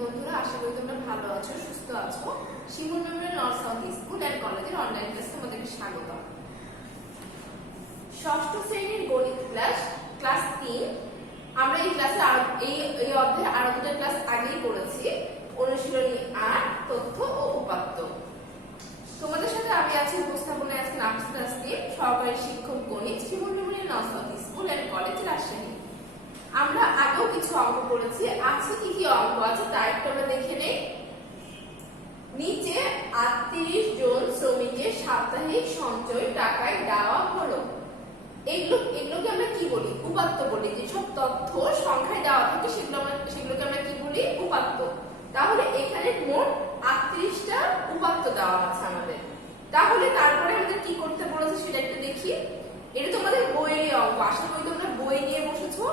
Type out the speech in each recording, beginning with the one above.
বন্ধুরা, আশা করি তোমরা ভালো আছো, সুস্থ আছো। Shimul memorial north south school and কলেজের অনলাইন ক্লাসে তোমাদেরকে স্বাগত। ষষ্ঠ শ্রেণীর গণিত ক্লাস 3। আমরা এই ক্লাসে এই অধ্যায়ে আরো দুটো ক্লাস আগেই করেছি, অনুশীলনী 8 তথ্য ও উপাত্ত। তোমাদের সাথে আমি আছি উপস্থাপনায় আজকে নাফিস তাসনিম, সহকারী শিক্ষক গণিত, Shimul memorial north south school and college, Rajshahi. আমরা আগেও কিছু অঙ্ক করেছি, আজকে কি কি অঙ্ক আছে তা একটু আমরা দেখে নেই। নিচে 38 জন শ্রমিকের সাপ্তাহিক সঞ্চয় টাকায় দেওয়া হলো। এগুলোকে আমরা কি বলি? উপাত্ত বলি। যেসব তথ্য সংখ্যায় দেওয়া থাকে সেগুলোকে আমরা কি বলি? উপাত্ত। তাহলে এখানে মোট 38টা উপাত্ত দেওয়া আছে আমাদের। তাহলে তারপরে আমাদের কি করতে বলেছে সেটা একটু দেখি। এটা তোমাদের বইয়ের অঙ্ক, আশা করি তোমরা বই নিয়ে বসেছো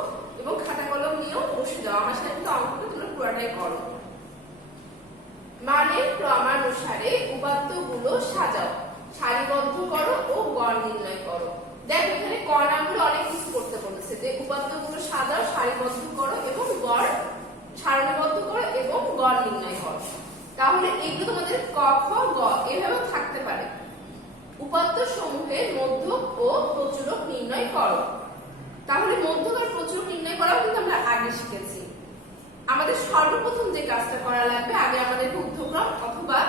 এবং খাতা কলম নিয়েও বসে যাও। আমার সাথে কিন্তু অঙ্কটা তোমরা পুরোটাই করো। মানের ক্রমানুসারে উপাত্তগুলো সাজাও, সারিবদ্ধ করো ও গড় নির্ণয় করো। দেখো এখানে ক নাম্বারে অনেক কিছু করতে বলেছে, যে উপাত্তগুলো সাজাও, সারিবদ্ধ করো এবং গড় সারণীবদ্ধ করো এবং গড় নির্ণয় করো। তাহলে এগুলো তোমাদের ক খ গ এভাবেও থাকতে পারে। উপাত্ত সমূহের মধ্যক ও প্রচুরক নির্ণয় করো। তাহলে মধ্যক আর প্রচুরক নির্ণয় করাও কিন্তু আমরা আগে শিখেছি। আমাদের সর্বপ্রথম যে কাজটা করা লাগবে, আগে আমাদের ঊর্ধ্বক্রম অথবা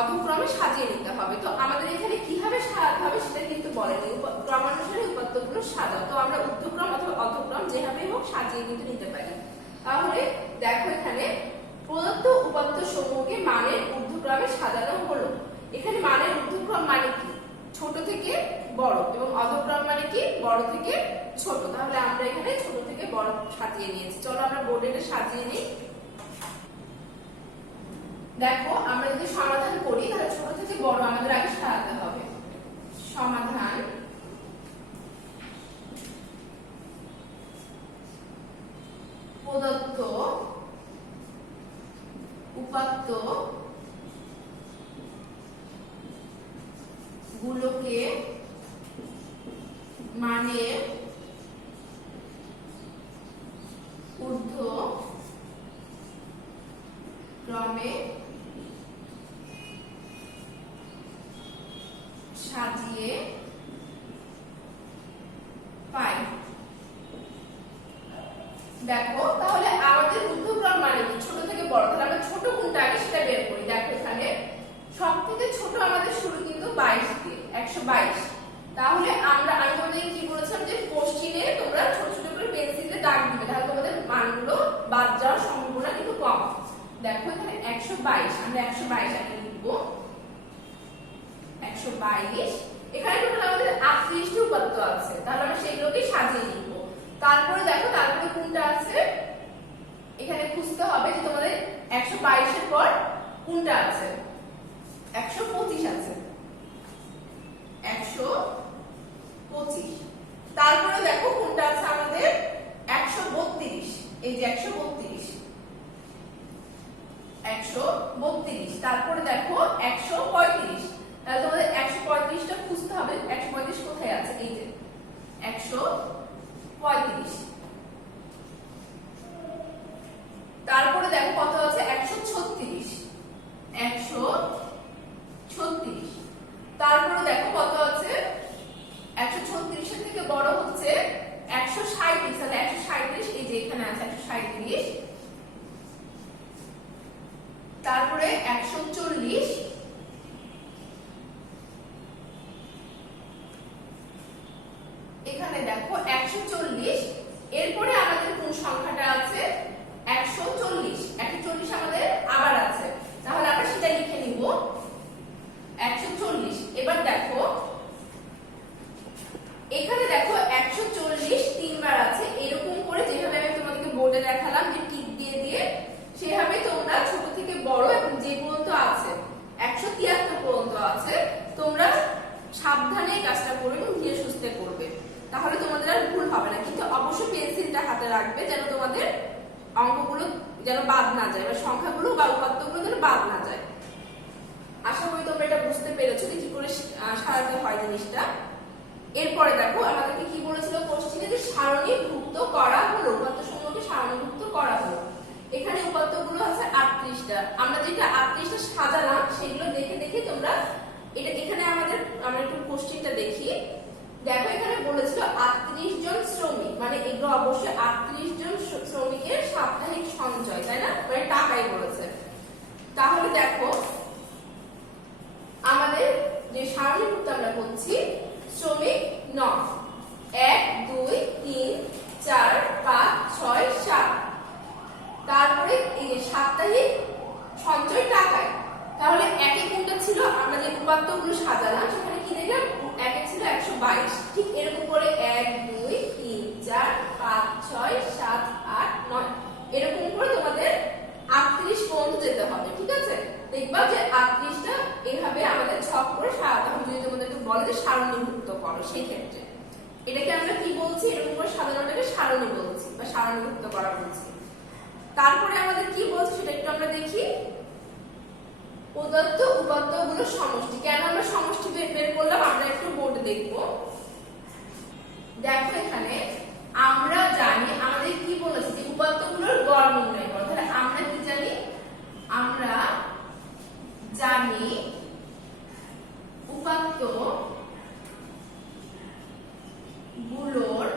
অধক্রমে সাজিয়ে নিতে হবে। তো আমাদের এখানে কিভাবে সাজাতে হবে সেটা কিন্তু বলেনি। ক্রমানুসারে উপাত্তগুলো সাজাও। তো আমরা ঊর্ধ্বক্রম অথবা অধক্রম যেভাবেই হোক সাজিয়ে কিন্তু নিতে পারি। তাহলে দেখো এখানে প্রদত্ত উপাত্ত সমূহকে মানের ঊর্ধ্বক্রমে সাজানো হলো। এখানে মানের ঊর্ধ্বক্রম মানে কি? ছোট থেকে বড়, এবং অধক্রম মানে কি? বড় থেকে ছোট। তাহলে আমরা এখানে ছোট থেকে বড় সাজিয়ে নিয়েছি। চলো আমরা বোর্ডে সাজিয়ে নিই। দেখো আমরা যদি সমাধান করি তাহলে ছোট থেকে বড় আমাদের আগে সাজাতে হবে। সমাধান প্রদত্ত উপাত্ত গুলোকে মানের ঊর্ধ্বক্রমে সাজিয়ে পাই। দেখো তাহলে আমাদের ঊর্ধ্বক্রম মানে কি? ছোট থেকে বড়। তাহলে আমরা ছোট কোনটা আগে সেটা বের করি। দেখো এখানে সব থেকে ছোট আমাদের শুরু কিন্তু 22 দিয়ে, 122। তাহলে আমি তোমাদের কি বলেছিলাম যে কোশ্চেনে তোমরা ছোট ছোট করে পেন্সিলে দাগ দিবে, তাহলে তোমাদের মানগুলো বাদ যাওয়ার সম্ভাবনা কিন্তু কম। দেখো এখানে 122, আমরা 122 আগে লিখব। 122। এখানে টোটাল আমাদের 38টি উপাত্ত আছে, তাহলে আমরা সেগুলোকে সাজিয়ে লিখব। তারপরে দেখো তারপরে কোনটা আছে এখানে খুঁজতে হবে, যে তোমাদের 122 এর পর কোনটা আছে? 125 আছে, 125। তারপরে দেখো কোনটা আছে আমাদের? 132। এই যে 132। তারপরে দেখো 135। তাহলে তোমাদের 135টা খুঁজতে হবে। 135 কোথায় আছে? এই যে 135। তারপরে দেখো কত আছে? 136। 136। তারপরে দেখো কত আছে? 136 এর থেকে বড় হচ্ছে 137। তাহলে 137 এই যে এখানে আছে 137। তারপরে 140। এখানে দেখো 140। এরপরে আমাদের কোন সংখ্যাটা আছে? 140। 140 আমাদের আবার আছে, তাহলে আমরা সেটা লিখে নিব 140। এবার দেখো এখানে দেখো 140 তিনবার আছে। এরকম করে যেভাবে আমি তোমাদেরকে বোর্ডে দেখালাম যে টিক দিয়ে দিয়ে, সেভাবে তোমরা ছোট থেকে বড় এবং যে পর্যন্ত আছে 173 পর্যন্ত আছে তোমরা সাবধানে কাজটা করবে এবং ধীরে সুস্থে করবে। তাহলে তোমাদের আর ভুল হবে না। কিন্তু অবশ্যই পেন্সিলটা হাতে রাখবে, যেন তোমাদের অঙ্কগুলো যেন বাদ না যায়, বা সংখ্যাগুলো বা উপাত্তগুলো যেন বাদ না যায়। আশা করি তোমরা এটা বুঝতে পেরেছো যে কি করে সাজাতে হয় জিনিসটা। এরপরে দেখো আমাদেরকে কি বলেছিল কোশ্চেনে, যে সারণীভুক্ত করা হলো, উপাত্ত সমূহকে সারণীভুক্ত করা হলো। এখানে উপাত্তগুলো আছে 38টা। আমরা যেটা 38টা সাজালাম সেগুলো দেখে দেখে তোমরা এটা এখানে আমরা একটু কোশ্চেনটা দেখি। দেখো এখানে বলেছিল 38 জন শ্রমিক, মানে এগুলো অবশ্যই 38 জন শ্রমিকের সাপ্তাহিক সঞ্চয়, তাই না? মানে টাকাই বলেছে। তাহলে দেখো আমাদের যে সারণীভুক্ত আমরা করছি, শ্রমিক 9, 1 2 3 4 5 6 7, তারপরে এই যে সাপ্তাহিক সঞ্চয় টাকায়। তাহলে একে কোনটা ছিল, আমরা যে উপাত্তগুলো সাজালাম সেখানে কি দেখলাম, একে ছিল 122। ঠিক এরকম করে 1 2 3 4 5 6 7 8 9 এরকম করে তোমাদের 38 পর্যন্ত যেতে হবে। ঠিক আছে, দেখবা যে 38টা এইভাবে আমাদের ছক করে সাজাতে হবে। যদি তোমাদেরকে বলে যে সারণীভুক্ত করো, সেই ক্ষেত্রে এটাকে আমরা কি বলছি, এরকম করে সাজানোটাকে সারণী বলছি বা সারণীভুক্ত করা বলছি। তারপরে আমাদের কি বলছে সেটা একটু আমরা দেখি। প্রদত্ত উপাত্তগুলোর সমষ্টি। কেন আমরা সমষ্টি বের করলাম আমরা একটু বোর্ডে দেখব। দেখো এখানে আমরা জানি আমাদের কি বলেছে যে উপাত্তগুলোর গড় নির্ণয় করো। তাহলে আমরা কি জানি, আমরা জানি উপাত্ত গুলোর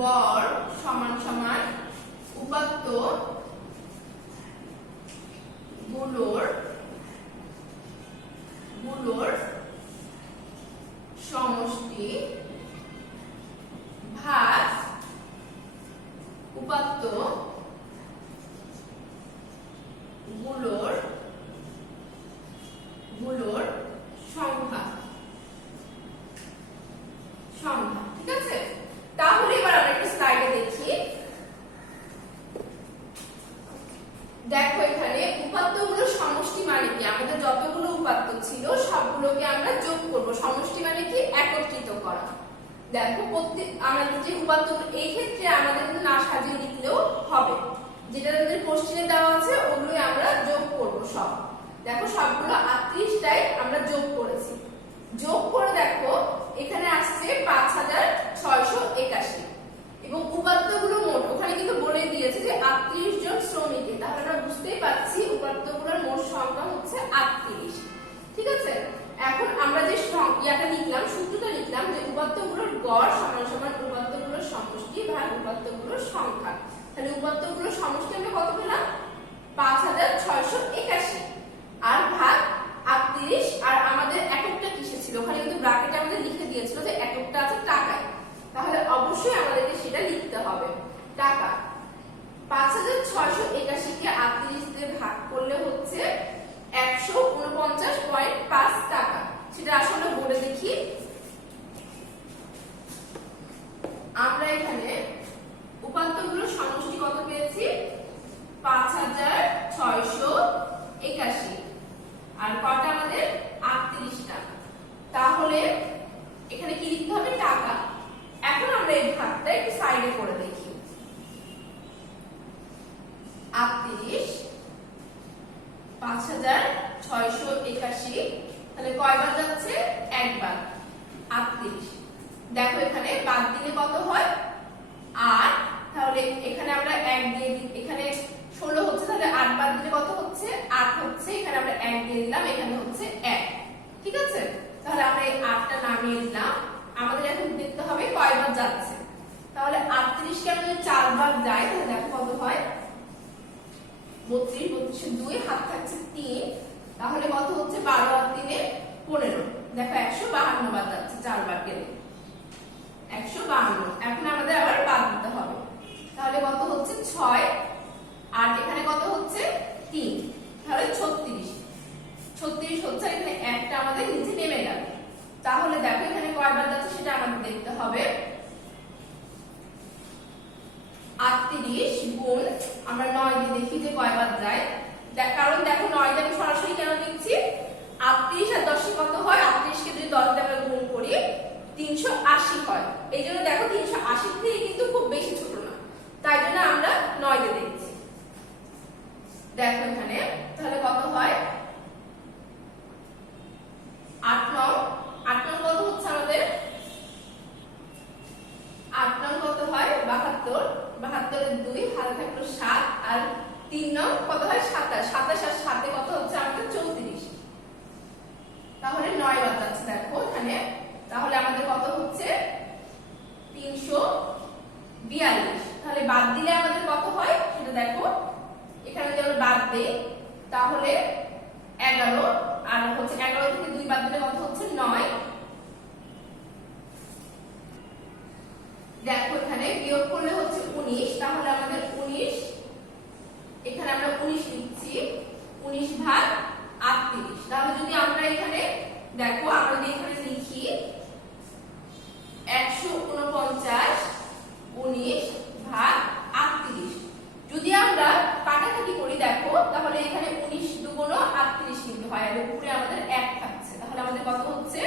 গড় সমান সমান উপাত্ত গুলোর সমষ্টি ভাগ উপাত্ত গুলোর সংখ্যা। ঠিক আছে, তাহলে এবার আমরা একটু স্লাইডে দেখি। দেখো এখানে উপাত্তগুলোর সমষ্টি মানে কি, আমাদের যতগুলো উপাত্ত ছিল সবগুলোকে আমরা যোগ করব। সমষ্টি মানে কি, একত্রিত করা। দেখো আমরা যে উপাত্তগুলো, এই ক্ষেত্রে আমাদের কিন্তু না সাজিয়ে লিখলেও হবে, যেটা আমাদের কোশ্চেনে দেওয়া আছে ওগুলোই আমরা যোগ করব সব। দেখো সবগুলো 38টাই আমরা যোগ করেছি। যোগ করে দেখো এখানে আসছে 5681 এবং উপাত্তগুলো মোট ওখানে কিন্তু বলে দিয়েছে যে 38 জন শ্রমিকের। তাহলে আমরা বুঝতেই পারছি উপাত্তগুলোর মোট সংখ্যা হচ্ছে 38। ঠিক আছে, এখন আমরা যে ইয়াটা লিখলাম, সূত্রটা লিখলাম যে উপাত্তগুলোর গড় সমান সমান উপাত্তগুলোর সমষ্টি ভাগ উপাত্তগুলোর সংখ্যা। তাহলে উপাত্তগুলোর সমষ্টি আমরা কত পেলাম, 5681 আর ভাগ 38। আর আমাদের এককটা কিসে ছিল, ওখানে কিন্তু ব্র্যাকেটে আমাদের লিখে দিয়েছিল যে এককটা আছে টাকায়। তাহলে অবশ্যই আমাদেরকে সেটা লিখতে হবে, টাকা। 5681 কে 38 দিয়ে ভাগ করলে হচ্ছে 149.5 টাকা। সেটা আসলে বলে দেখি। আমরা এখানে উপাত্তগুলোর সমষ্টি কত পেয়েছি, 5681 আর কটা আমাদের 38টা। তাহলে এখানে কি লিখতে হবে, টাকা। এখন আমরা এই ভাগটা একটু সাইডে করে দেখি। 38 5681, তাহলে কয়বার যাচ্ছে, একবার 38। দেখো এখানে বাদ দিলে কত হয়, 8। তাহলে এখানে আমরা 1 দিয়ে দিই, এখানে 16 হচ্ছে, তাহলে 8 বাদ দিলে কত হচ্ছে, 8 হচ্ছে। এখানে আমরা 1 দিয়ে দিলাম, এখানে হচ্ছে 1। ঠিক আছে, তাহলে আমরা এই 8টা নামিয়ে দিলাম। আমাদের এখন দেখতে হবে কয়বার যাচ্ছে। তাহলে 38 কে আমরা 4 বার যাই, তাহলে দেখো কত হয়, 32, 32 এ 2 হাত থাকছে 3, তাহলে কত হচ্ছে, 12 আর 3 এ 15। দেখো 152 বার যাচ্ছে 4 বার গেলে 152। এখন আমাদের আবার বাদ দিতে হবে, তাহলে কত হচ্ছে, 6 আর এখানে কত হচ্ছে, 3, তাহলে 36 হচ্ছে। এখানে একটা আমাদের নিচে নেমে গেল। তাহলে দেখো এখানে কয়বার যাচ্ছে সেটা আমাদের দেখতে হবে। 38 গুণ আমরা 9 দিয়ে দেখি যে কয়বার যায়। কারণ দেখো 9 দিয়ে আমি সরাসরি কেন লিখছি, 38 আর 10 কত হয়, 38 কে যদি 10 দিয়ে আমরা গুণ করি 380 হয়। এই জন্য দেখো 380 থেকে কিন্তু খুব বেশি ছোট না, তাই জন্য আমরা 9 দিয়ে দেখছি। দেখো এখানে তাহলে কত হয়, 8 নং কত হচ্ছে আমাদের, 8 নং কত হয়, 72। ৭৭ 2 হাতে থাকলো 7 আর 3 নং কত হয় 27, 27 আর 7 কত হচ্ছে আমাদের 34। তাহলে 9 বাদ যাচ্ছে দেখো এখানে, তাহলে আমাদের কত হচ্ছে 342। তাহলে বাদ দিলে আমাদের কত হয় সেটা দেখো, এখানে যদি আমরা বাদ দেই তাহলে 11 আর হচ্ছে 11 থেকে 2 বাদ দিলে কত হচ্ছে 9। দেখো এখানে বিয়োগ করলে হচ্ছে 19, তাহলে আমাদের 19, এখানে আমরা 19 লিখছি, 19 ভাগ 38। তাহলে যদি আমরা এখানে দেখো আমরা যদি এখানে লিখি 149 19 ভাগ 38, যদি আমরা কাটাকাটি করি দেখো তাহলে এখানে 19 দুগুণ 38 কিন্তু হয়, আর উপরে আমাদের 1 থাকছে, তাহলে আমাদের কত হচ্ছে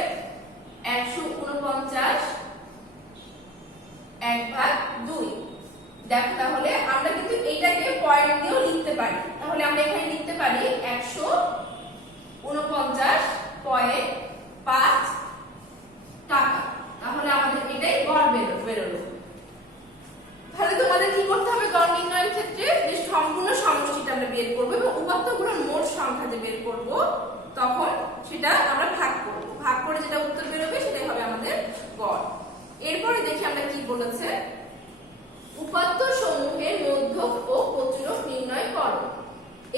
149 1 ভাগ 2। দেখো তাহলে আমরা কিন্তু এইটাকে পয়েন্ট দিয়েও লিখতে পারি, তাহলে আমরা এখানে লিখতে পারি 149.5 টাকা। তাহলে আমাদের এটাই গড় বেরোলো। তাহলে তোমাদের কি করতে হবে গড় নির্ণয়ের ক্ষেত্রে, যে সম্পূর্ণ সমষ্টিটা আমরা বের করব এবং উপাত্তগুলোর মোট সংখ্যা যে বের করব তখন সেটা আমরা ভাগ করে যেটা উত্তর বেরোবে সেটাই হবে আমাদের গড়। এরপরে দেখি আমরা কি বলেছে, উপাত্ত সমূহের মধ্যক ও প্রচুরক নির্ণয় করো।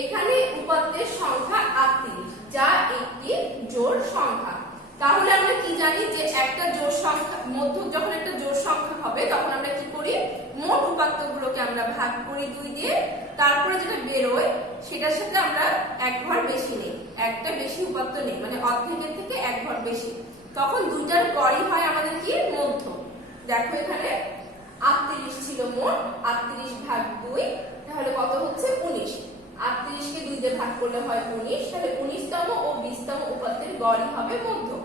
এখানে উপাত্তের সংখ্যা 38 যা একটি জোড় সংখ্যা। তাহলে আমরা কি জানি যে একটা জোড় সংখ্যা মধ্যক যখন একটা জোড় সংখ্যা হবে তখন আমরা কি করি, মোট উপাত্তগুলোকে আমরা ভাগ করি 2 দিয়ে, তারপরে যেটা বেরোয় সেটার সাথে আমরা 1 ঘর বেশি নেই, একটা বেশি উপাত্ত নেই, মানে অর্ধেকের থেকে 1 ঘর বেশি, তখন দুইটার গড়ই হয় আমাদের কি মধ্যক। দেখো এখানে 38 ছিল মোট, 38 ভাগ 2 তাহলে কত হচ্ছে 19, 38 কে 2 দিয়ে ভাগ করলে হয় 19, তাহলে 19তম ও 20তম উপাত্তের গড়ই হবে মধ্যক।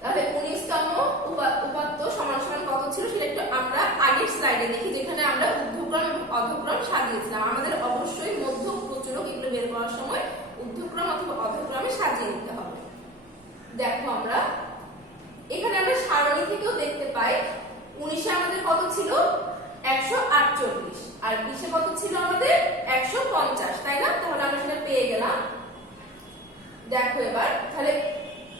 তাহলে 19তম উপাত্ত সমান সমান কত ছিল সেটা একটু আমরা আগের স্লাইডে দেখি, যেখানে আমরা ঊর্ধ্বক্রম এবং অধক্রম সাজিয়েছিলাম। আমাদের অবশ্যই মধ্যক প্রচুরক এগুলো বের করার সময় ঊর্ধ্বক্রম অথবা অধক্রমে সাজিয়ে নিতে হবে। দেখো আমরা এখানে আমরা সারণী থেকেও দেখতে পাই 19 এ আমাদের কত ছিল 148 আর 20 এ কত ছিল আমাদের 150, তাই না? তাহলে আমরা সেটা পেয়ে গেলাম। দেখো এবার তাহলে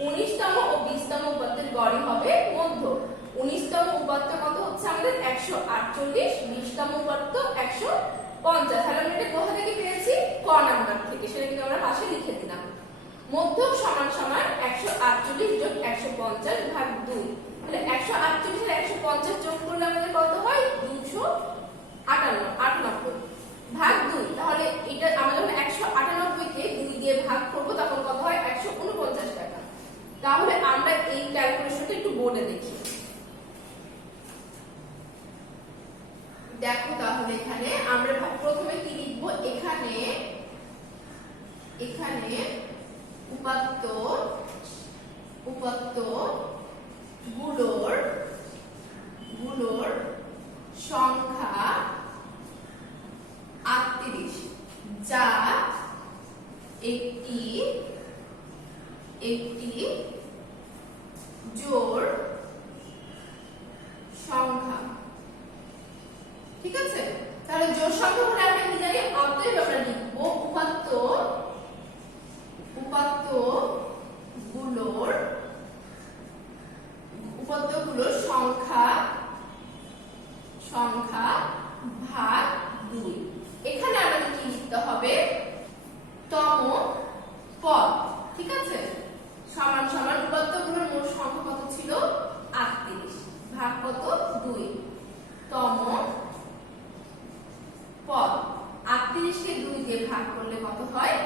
19তম ও 20তম উপাত্তের গড়ই হবে মধ্যক। 19তম উপাত্ত কত হচ্ছে আমাদের 148, 20তম উপাত্ত 150। তাহলে আমরা এটা কোথা থেকে পেয়েছি, ক নাম্বার থেকে, সেটা কিন্তু আমরা পাশে লিখে দিলাম। মধ্যক সমান সমান 148 যোগ 150 ভাগ 2, তাহলে 148 আর 150 যোগ করলে আমাদের কত হয় 298 ভাগ 2। তাহলে এটা আমরা যখন 198 কে 2 দিয়ে ভাগ করব তখন কত হয় 149 টাকা। তাহলে আমরা এই ক্যালকুলেশনটা একটু বোর্ডে দেখি। দেখো তাহলে এখানে আমরা প্রথমে কি লিখব, এখানে উপাত্ত গুলোর সংখ্যা 38 যা একটি জোড় সংখ্যা। ঠিক আছে, তাহলে জোড় সংখ্যা হলে আমরা কি জানি, অতএব আমরা লিখব উপাত্তগুলোর সংখ্যা ভাগ 2। এখানে আমাদের কি লিখতে হবে, তম পদ। ঠিক আছে, সমান সমান উপাত্তগুলোর মোট সংখ্যা কত ছিল 38 ভাগ কত 2, তম পদ। 38 কে 2 দিয়ে ভাগ করলে কত হয়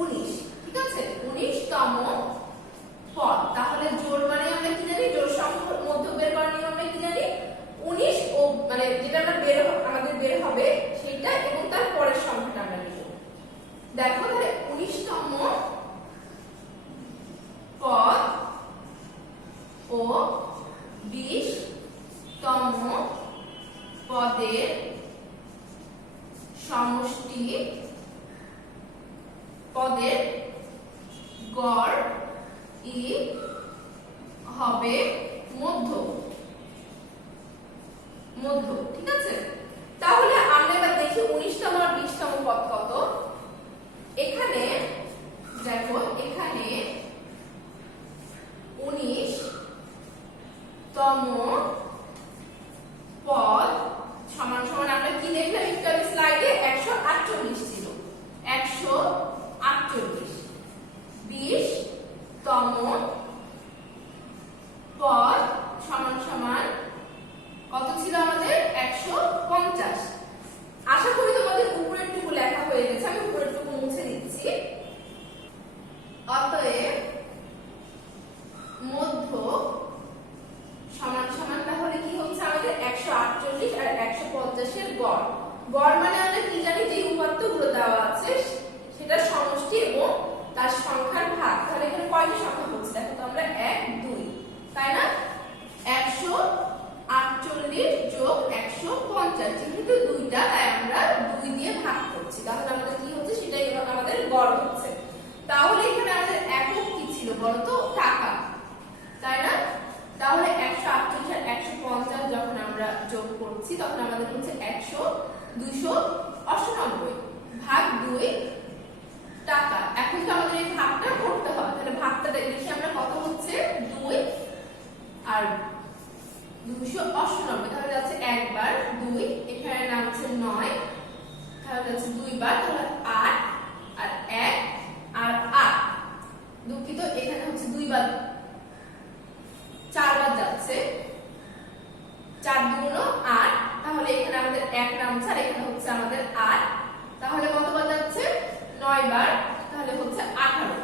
19। ঠিক আছে, 19তম পদ। তাহলে জোড় মানে আমরা কি জানি, জোড় সংখ্যা মধ্যক বের করার নিয়ম আমরা কি জানি, 19 ও মানে যেটা আমাদের বের হবে সেটা এবং তার পরের সংখ্যাটা আমরা লিখব। দেখো তাহলে 19তম পদ ও 20তম পদের সমষ্টি পদের গড় হবে মধ্য, ঠিক আছে। তাহলে আমরা এবার দেখি 19তম আর 20তম পদ কত। এখানে দেখো, এখানে 19তম পদ সমান সমান আমরা কি দেখলাম একটু আগে স্লাইডে 148 ছিল, 148। 20তম পদ সমান সমান কত ছিল আমাদের 150। আশা করি তোমাদের উপরের টুকু লেখা হয়ে গেছে, আমি উপরের টুকু মুছে দিচ্ছি। অতএব মধ্য সমান সমান তাহলে কি হচ্ছে আমাদের 148 আর 150 এর গড়। গড় মানে আমরা কি জানি, যে উপাত্তগুলো দেওয়া আছে সেটা সমষ্টি এবং তার সংখ্যার ভাগ। তাহলে এখানে কয়টি সংখ্যা হচ্ছে দেখো তো, আমরা 1 2, তাই না? 148 যোগ 150, যেহেতু দুইটা তাই আমরা 2 দিয়ে ভাগ করছি, তাহলে আমাদের কি হচ্ছে সেটাই আমাদের গড় হচ্ছে। তাহলে এখানে আমাদের একক কি ছিল বলতো, টাকা, তাই না? তাহলে 148 আর 150 যখন আমরা যোগ করছি তখন আমাদের হচ্ছে 298 ভাগ 2 টাকা। এখন তো আমাদের এই ভাগটা করতে হবে, তাহলে ভাগটা দেখি আমরা কত হচ্ছে 2 আর 298, তাহলে যাচ্ছে একবার 2, এখানে নামছে 9, তাহলে যাচ্ছে 2 বার, তাহলে 8 আর 1 আর 8। দুঃখিত, এখানে হচ্ছে 2 বার, 4 বার যাচ্ছে, 4 2 8, তাহলে এখানে আমাদের 1 নামছে আর এখানে হচ্ছে আমাদের 8, তাহলে কত বার যাচ্ছে 9 বার, তাহলে হচ্ছে 18।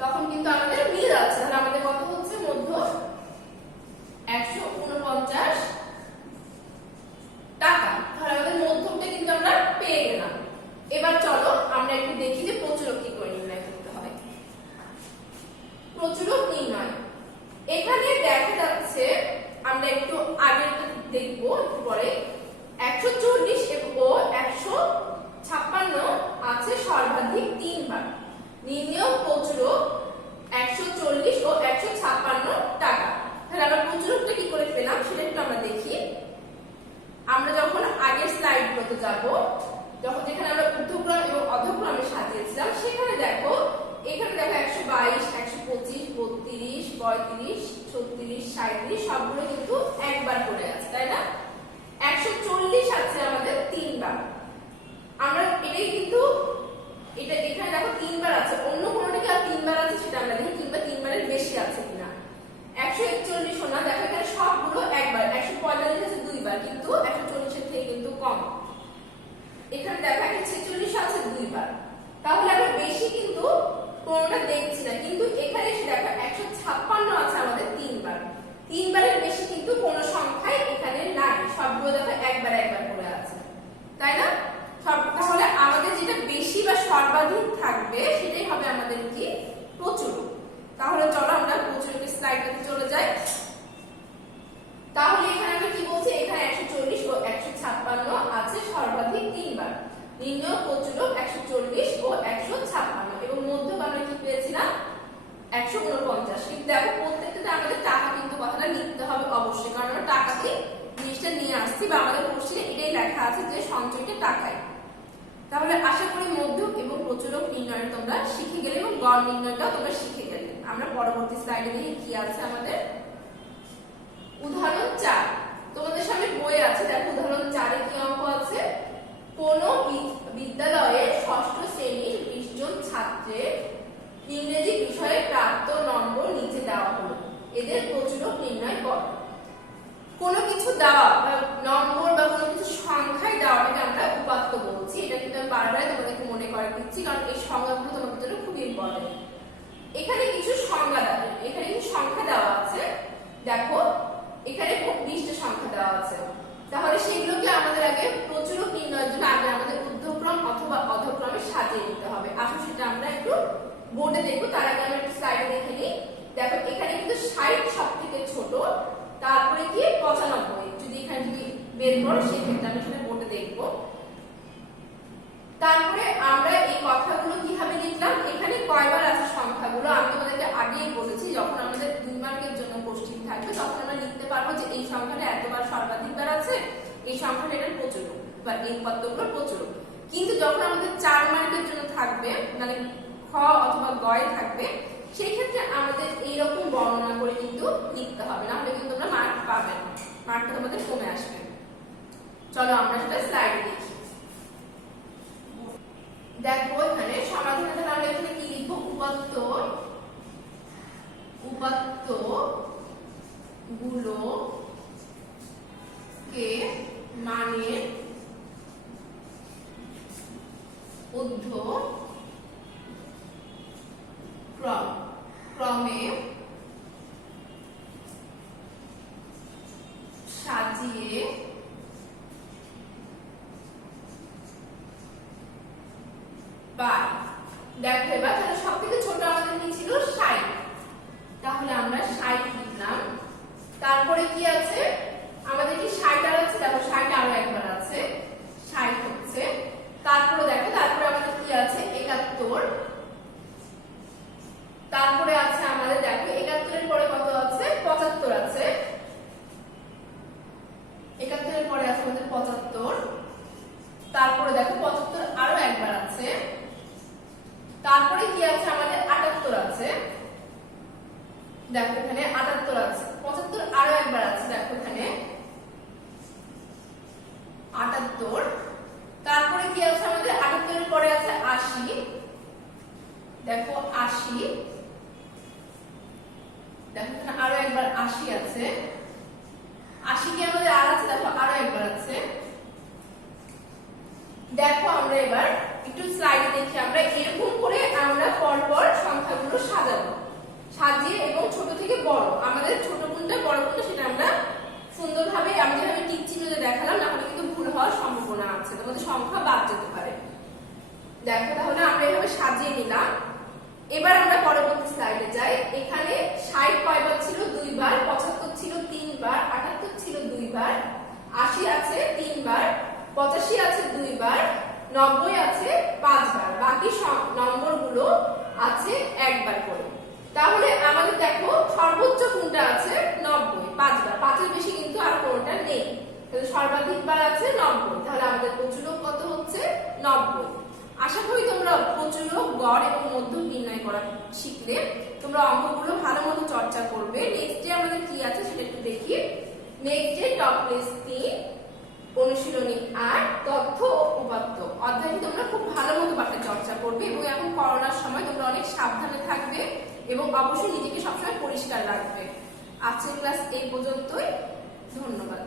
তখন কিন্তু আমাদের মিলে যাচ্ছে, তাহলে আমাদের কত হচ্ছে মধ্য 149 টাকা। তাহলে আমাদের মধ্যমটা কিন্তু আমরা পেয়ে গেলাম। এবার চলো আমরা একটু দেখি যে প্রচুরক কি করে নির্ণয় করতে হয়। প্রচুরক নির্ণয়, এখানে দেখা যাচ্ছে আমরা একটু আগে দেখবো একটু পরে, 140 ও 156 আছে সর্বাধিক 3 বার। নির্ণয় প্রচুরক 140 ও 156 টাকা। তাহলে আমরা প্রচুরকটা কি করে পেলাম সেটা একটু আমরা দেখি। আমরা যখন আগের স্লাইডগুলোতে যাব, যখন যেখানে আমরা ঊর্ধ্বক্রম এবং অধঃক্রমে সাজিয়েছিলাম, সেখানে দেখো, এখানে দেখো 122 125 32 35 36 37 সবগুলো কিন্তু একবার করে আছে, তাই না? 140 আছে আমাদের 3 বার। আমরা এটাই কিন্তু এটা এখানে দেখো 3 বার আছে, অন্য কোনোটা কি আর 3 বার আছে সেটা আমরা দেখি, কিংবা 3 বারের বেশি আছে কিনা। 141 না, দেখো এখানে সবগুলো একবার। 145 আছে 2 বার, কিন্তু 140 এর থেকে কিন্তু কম। এখানে দেখো 146 আছে 2 বার, তাহলে আমরা বেশি কিন্তু কোনটা দেখছি না। কিন্তু এখানে এসে দেখো 156 আছে আমাদের 3 বার। 3 বারের বেশি কিন্তু কোনো সংখ্যাই এখানে নাই, সবগুলো দেখো একবার একবার করে আছে, তাই না? তাহলে আমাদের যেটা বেশি বা সর্বাধিক থাকবে সেটাই হবে আমাদের কি প্রচুরক। তাহলে চলো আমরা প্রচুরকের স্লাইডটাতে চলে যাই। তাহলে এখানে আমরা কি বলছি, এখানে 140 ও 156 আছে সর্বাধিক 3 বার। নির্ণয় প্রচুরক 140 ও 156, এবং মধ্যক আমরা কি পেয়েছিলাম 149। কিন্তু দেখো প্রত্যেকটাতে আমাদের টাকা কিন্তু কথাটা লিখতে হবে অবশ্যই, কারণ আমরা টাকাতে জিনিসটা নিয়ে আসছি, বা আমাদের কোশ্চেনে এটাই লেখা আছে যে সঞ্চয়টা টাকায়। তাহলে আশা করি মধ্যক এবং প্রচুরক নির্ণয় তোমরা শিখে গেলে এবং গড় নির্ণয়টাও তোমরা শিখে গেলে। আমরা পরবর্তী স্লাইডে দেখি কি আছে আমাদের। উদাহরণ 4 তোমাদের সামনে বই আছে, দেখো উদাহরণ 4 এ কি অঙ্ক আছে। কোন বিদ্যালয়ে ষষ্ঠ শ্রেণীর 20 জন ছাত্রের ইংরেজি বিষয়ে প্রাপ্ত নম্বর নিচে দেওয়া হলো, এদের প্রচুরক নির্ণয় করো। কোনো কিছু দেওয়া বা নম্বর বা কোনো কিছু সংখ্যায় দেওয়াটাকে আমরা উপাত্ত বলছি। এটা কিন্তু আমি বারবার তোমাদেরকে মনে করিয়ে দিচ্ছি, কারণ এই সংজ্ঞাগুলো তোমাদের জন্য খুব ইম্পর্টেন্ট। এখানে কিছু সংখ্যা দেওয়া, এখানে কিছু সংখ্যা দেওয়া আছে, দেখো এখানে 20টা সংখ্যা দেওয়া আছে। তাহলে সেগুলোকে আমাদের আগে প্রচুরক নির্ণয়ের জন্য আগে আমাদের ঊর্ধ্বক্রম অথবা অধঃক্রমে সাজিয়ে নিতে হবে। আসলে সেটা আমরা একটু বোর্ডে দেখবো, তার আগে আমরা একটু স্লাইডে দেখে নিই। দেখো এখানে কিন্তু 60 সব থেকে ছোট, তারপরে কি 95, যদি এখানে যদি বের করো সেক্ষেত্রে আমরা সেটা বোর্ডে দেখবো। তারপরে আমরা এই কথাগুলো কিভাবে লিখলাম, এখানে কয়বার আছে সংখ্যাগুলো আমি তোমাদেরকে আগেই বলেছি, যখন আমাদের 2 মার্কের জন্য কোশ্চেন থাকবে তখন আমরা লিখতে পারবো যে এই সংখ্যাটা এতবার সর্বাধিক বার আছে, সংখ্যাটা এটার প্রচুর বা এই উপাত্তগুলো প্রচুর। কিন্তু যখন আমাদের 4 মার্কের জন্য থাকবে, মানে খ অথবা গয় থাকবে, সেই ক্ষেত্রে আমাদের এইরকম বর্ণনা করে কিন্তু লিখতে হবে, না হলে কিন্তু তোমরা মার্ক পাবে না, মার্কটা তোমাদের কমে আসবে। চলো আমরা সেটা স্লাইডে দেখি। দেখো এখানে সমাধানে তাহলে আমরা এখানে কি লিখবো, উপাত্ত গুলো কে মানের ঊর্ধ্ব ক্রমে সাজিয়ে পাই। দেখো এবার তাহলে সব থেকে ছোট আমাদের কি ছিল, 60, তাহলে আমরা 60 লিখলাম। তারপরে কি আছে আমাদের, কি 60 আর আছে, দেখো 60 আরো একবার আছে, 60 হচ্ছে। তারপরে দেখো তারপরে আমাদের কি আছে, 71। তারপরে আছে আমাদের দেখো 71 এর পরে কত আছে, 75 আছে। 71 এর পরে আছে আমাদের 75। তারপরে দেখো 75 আরো একবার আছে। তারপরে কি আছে আমাদের 78 আছে। দেখো এখানে 78 আছে। 75 আরো একবার আছে, দেখো এখানে 78। তারপরে কি আছে আমাদের 78 এর পরে আছে 80। দেখো 80। দেখো এখানে আরো একবার 80 আছে। 80 কি আমাদের আর আছে, দেখো আরো একবার আছে। দেখো আমরা এবার একটু স্লাইডে দেখি, আমরা এরকম করে আমরা পরপর সংখ্যাগুলো সাজাবো, সাজিয়ে এবং ছোট থেকে বড়, আমাদের ছোট কোনটা বড় কোনটা সেটা আমরা সুন্দরভাবে, আমি যেভাবে টিক চিহ্ন দিয়ে দেখালাম, না হলে কিন্তু ভুল হওয়ার সম্ভাবনা আছে, তোমাদের সংখ্যা বাদ যেতে পারে। দেখো তাহলে আমরা এভাবে সাজিয়ে নিলাম। এবার আমরা পরবর্তী স্লাইডে যাই। এখানে 60 কয়বার ছিল, 2 বার, 75 ছিল 3 বার, 78 ছিল 2 বার, 80 আছে 3 বার, 85 আছে 2 বার, 90 আছে 5 বার, বাকি নম্বরগুলো আছে একবার করে। তাহলে আমাদের দেখো সর্বোচ্চ কোনটা আছে, 90, 5 বার, 5 এর বেশি কিন্তু আর কোনটা নেই, তাহলে সর্বাধিক বার আছে 90। তাহলে আমাদের প্রচুরক কত হচ্ছে, 90। আশা করি তোমরা প্রচুরক, গড় এবং মধ্য নির্ণয় করা শিখলে তোমরা অঙ্কগুলো ভালো মতো চর্চা করবে। নেক্সট ডে আমাদের কি আছে সেটা একটু দেখি। নেক্সট ডে টপ প্লেস 3 অনুশীলনী 8 তথ্য ও উপাত্ত অধ্যায়টি তোমরা খুব ভালো মতো পাঠে চর্চা করবে, এবং এখন করোনার সময় তোমরা অনেক সাবধানে থাকবে এবং অবশ্যই নিজেকে সবসময় পরিষ্কার রাখবে। আজকের ক্লাস এই পর্যন্তই, ধন্যবাদ।